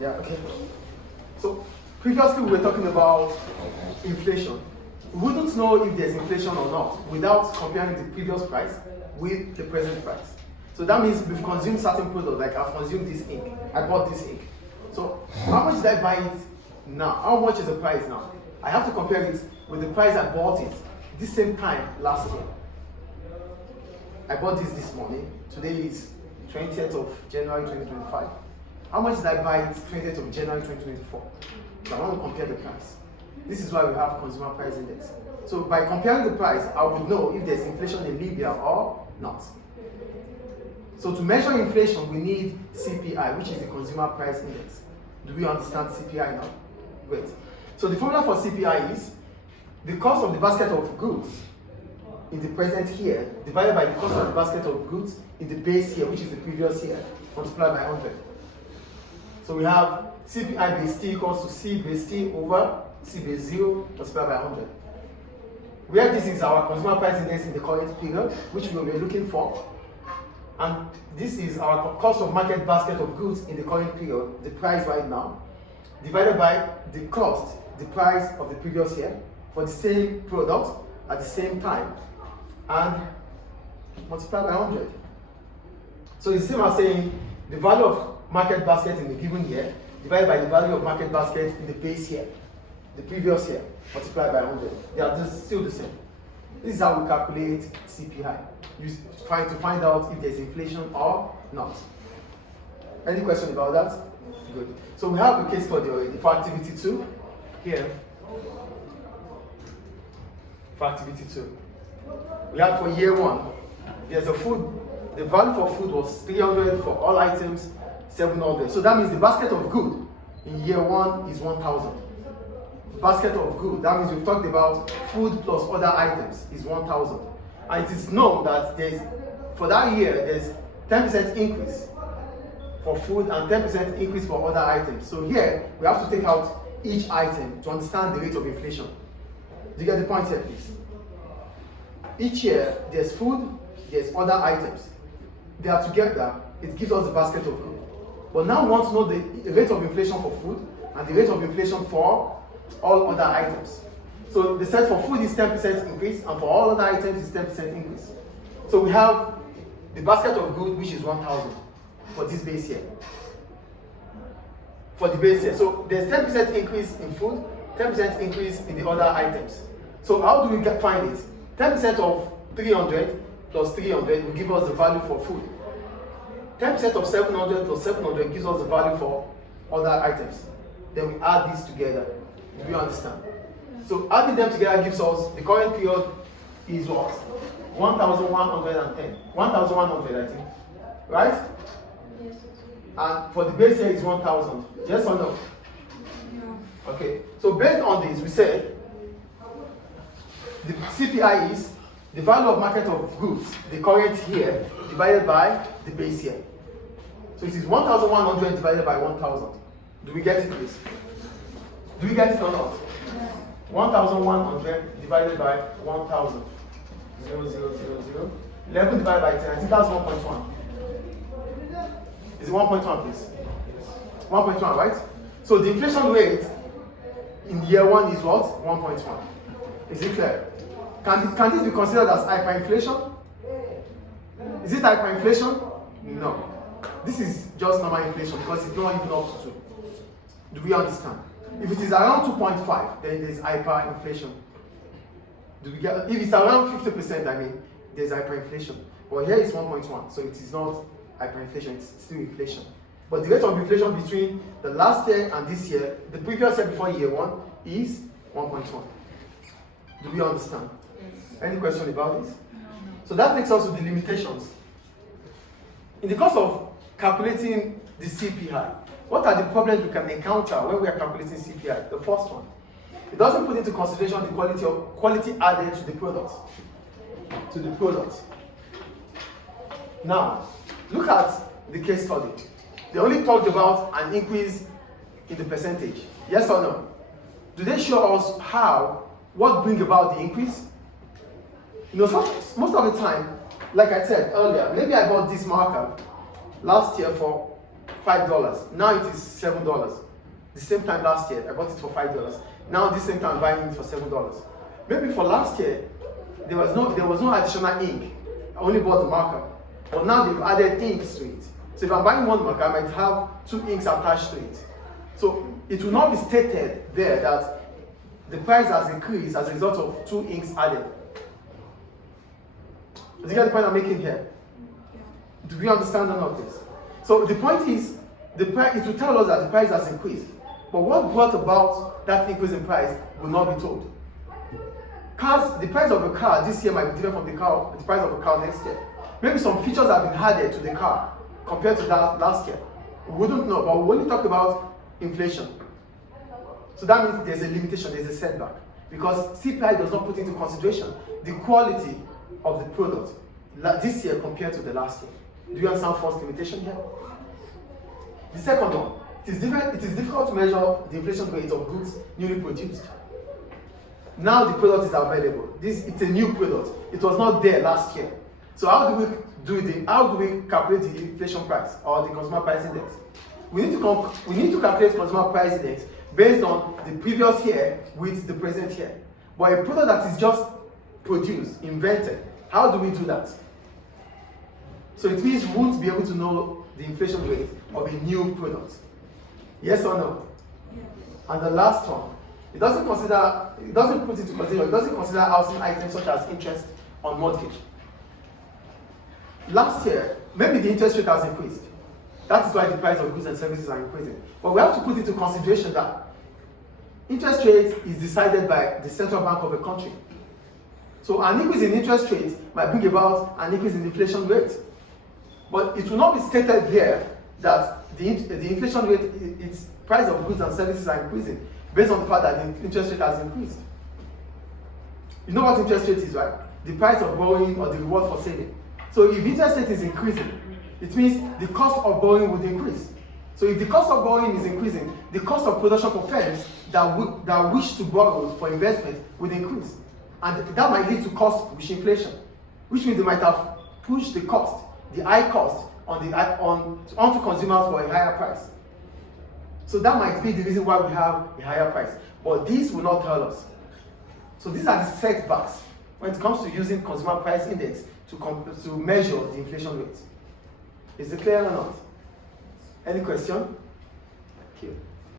Yeah, okay. So previously we were talking about inflation. We wouldn't know if there's inflation or not without comparing the previous price with the present price. So that means we've consumed certain products, like I've consumed this ink, I bought this ink. So how much did I buy it now? How much is the price now? I have to compare it with the price I bought it this same time last year. I bought this morning. Today is 20th of January 2025. How much did I buy it 20th of January 2024? So I want to compare the price. This is why we have consumer price index. So by comparing the price, I would know if there's inflation in Libya or not. So to measure inflation, we need CPI, which is the consumer price index. Do we understand CPI now? Great. So the formula for CPI is the cost of the basket of goods in the present year divided by the cost of the basket of goods in the base year, which is the previous year, multiplied by 100. So we have CPI base T equals to C base T over C base 0 multiplied by 100. Where this is our consumer price index in the current period, which we were looking for, and this is our cost of market basket of goods in the current period, the price right now, divided by the cost, the price of the previous year for the same product at the same time, and multiplied by 100. So it's the same as saying the value of market basket in the given year divided by the value of market basket in the base year, the previous year, multiplied by 100. They are still the same. This is how we calculate CPI. You try to find out if there's inflation or not. Any question about that? Good. So we have a case study already for activity 2 here. For activity 2. We have for year 1, there's a food, the value for food was 300 for all items, 700. So that means the basket of good in year 1 is 1,000. Basket of good, that means we've talked about food plus other items is 1,000. And it is known that for that year, there's 10% increase for food and 10% increase for other items. So here, we have to take out each item to understand the rate of inflation. Do you get the point here, please? Each year, there's food, there's other items. They are together, it gives us the basket of good. But now we want to know the rate of inflation for food and the rate of inflation for all other items. So they said for food is 10% increase and for all other items is 10% increase. So we have the basket of good, which is 1,000 for this base year. For the base year. So there's 10% increase in food, 10% increase in the other items. So how do we find it? 10% of 300 plus 300 will give us the value for food. 10% of 700 plus 700 gives us the value for other items. Then we add these together. Do you understand? So adding them together gives us, the current period is what? 1,110. 1,100, I think. Right? Yes. And for the base year is 1,000. Yes or no? No. Okay. So based on this, we say the CPI is the value of market of goods, the current year, divided by the base year. So it is 1,100 divided by 1,000. Do we get it, please? Do we get it or not? 1,100 divided by 1,000. 0, 0, 0, 0. 11 divided by 10. I think that's 1.1. Is it 1.1, please? 1.1, right? So the inflation rate in year 1 is what? 1.1. Is it clear? Can this be considered as hyperinflation? Is it hyperinflation? No. This is just normal inflation because it's not even up to 2. Do we understand? If it is around 2.5, then there's hyperinflation. Do we get? If it's around 50%, I mean, there's hyperinflation. But here it's 1.1, so it is not hyperinflation, it's still inflation. But the rate of inflation between the last year and this year, the previous year before year 1, is 1.1. Do we understand? Yes. Any question about this? No. So that takes us to the limitations. In the course of calculating the CPI, what are the problems we can encounter when we are calculating CPI? The first one, it doesn't put into consideration the quality added to the product. Now, look at the case study. They only talked about an increase in the percentage. Yes or no? Do they show us what brings about the increase? You know, most of the time, like I said earlier, maybe I bought this marker last year for $5. Now it is $7. The same time last year, I bought it for $5. Now this same time I'm buying it for $7. Maybe for last year, there was no additional ink. I only bought the marker. But now they've added inks to it. So if I'm buying one marker, I might have 2 inks attached to it. So it will not be stated there that the price has increased as a result of 2 inks added. Do you get the point I'm making here? Do we understand none of this? So the point is, it will tell us that the price has increased. But what brought about that increase in price will not be told. The price of a car this year might be different from the price of a car next year. Maybe some features have been added to the car compared to that last year. We wouldn't know, but we only talk about inflation. So that means there's a limitation, there's a setback. Because CPI does not put into consideration the quality of the product this year compared to the last year. Do you understand first limitation here? The second one, it is difficult to measure the inflation rate of goods newly produced. Now the product is available. It's a new product. It was not there last year. So how do we calculate the inflation price or the consumer price index? We need to calculate consumer price index based on the previous year with the present year. But a product that is just produced, invented, how do we do that? So it means we won't be able to know the inflation rate of a new product. Yes or no? Yes. And the last one, it doesn't consider housing items such as interest on mortgage. Last year, maybe the interest rate has increased. That is why the price of goods and services are increasing. But we have to put into consideration that interest rate is decided by the central bank of a country. So an increase in interest rate might bring about an increase in inflation rate. But it will not be stated there that the inflation rate, its price of goods and services are increasing based on the fact that the interest rate has increased. You know what interest rate is, right? The price of borrowing or the reward for saving. So if interest rate is increasing, it means the cost of borrowing would increase. So if the cost of borrowing is increasing, the cost of production for firms that wish to borrow for investment would increase. And that might lead to cost push inflation, which means they might have pushed the cost, the high cost, onto consumers for a higher price. So that might be the reason why we have a higher price. But this will not tell us. So these are the setbacks when it comes to using consumer price index to measure the inflation rate. Is it clear or not? Any question? Thank you.